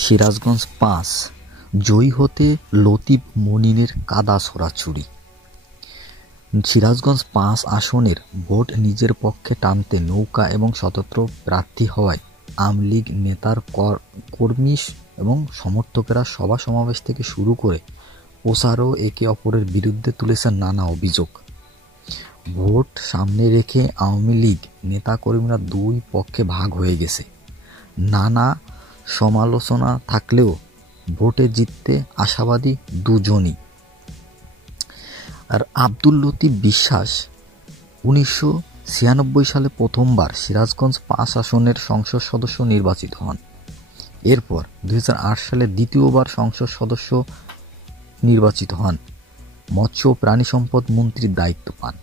সিরাজগঞ্জ ৫ জয়ী হতে লতিফ মনিনের কাদা ছোড়াছুড়ি। সিরাজগঞ্জ ৫ আসনের ভোট নিজের পক্ষে টানতে নৌকা এবং স্বতন্ত্র প্রার্থী হওয়ায় আওয়ামী লীগ নেতার কর্মী এবং সমর্থকেরা সভা সমাবেশ থেকে শুরু করে প্রচারও একে অপরের বিরুদ্ধে তুলেছেন নানা অভিযোগ। ভোট সামনে রেখে আওয়ামী লীগ নেতাকর্মীরা দুই পক্ষে ভাগ হয়ে গেছে। নানা সমালোচনা থাকলেও ভোটে জিততে আশাবাদী দুজনই। আর আব্দুল লতিফ বিশ্বাস ১৯৯৬ সালে প্রথমবার সিরাজগঞ্জ ৫ আসনের সংসদ সদস্য নির্বাচিত হন। এরপর ২০০৮ সালে দ্বিতীয়বার সংসদ সদস্য নির্বাচিত হন। মৎস্য ও প্রাণী সম্পদ মন্ত্রীর দায়িত্ব পান।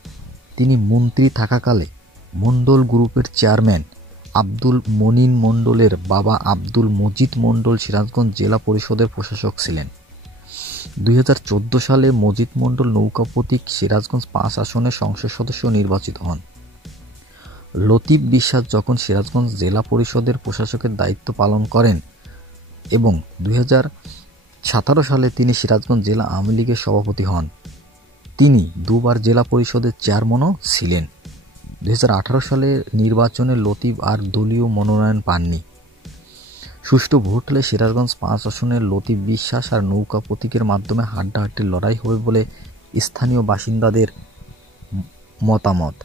তিনি মন্ত্রী থাকাকালে মণ্ডল গ্রুপের চেয়ারম্যান আব্দুল মনিন মণ্ডলের বাবা আব্দুল মজিদ মণ্ডল সিরাজগঞ্জ জেলা পরিষদের প্রশাসক ছিলেন। ২০১৪ সালে মজিদ মণ্ডল নৌকা প্রতীক সিরাজগঞ্জ ৫ আসনের সংসদ সদস্য নির্বাচিত হন। লতিফ বিশ্বাস যখন সিরাজগঞ্জ জেলা পরিষদের প্রশাসকের দায়িত্ব পালন করেন এবং ২০১৭ সালে তিনি সিরাজগঞ্জ জেলা আওয়ামী লীগের সভাপতি হন। তিনি দুবার জেলা পরিষদের চেয়ারম্যানও ছিলেন। ২০১৮ সালের নির্বাচনে লতিফ আর দলীয় মনোনয়ন পাননি। সুষ্ঠু ভোট হলে সিরাজগঞ্জ ৫ আসনের লতিফ বিশ্বাস আর নৌকা প্রতীকের মাধ্যমে হাড্ডাহাড্ডি লড়াই হবে বলে স্থানীয় বাসিন্দাদের মতামত।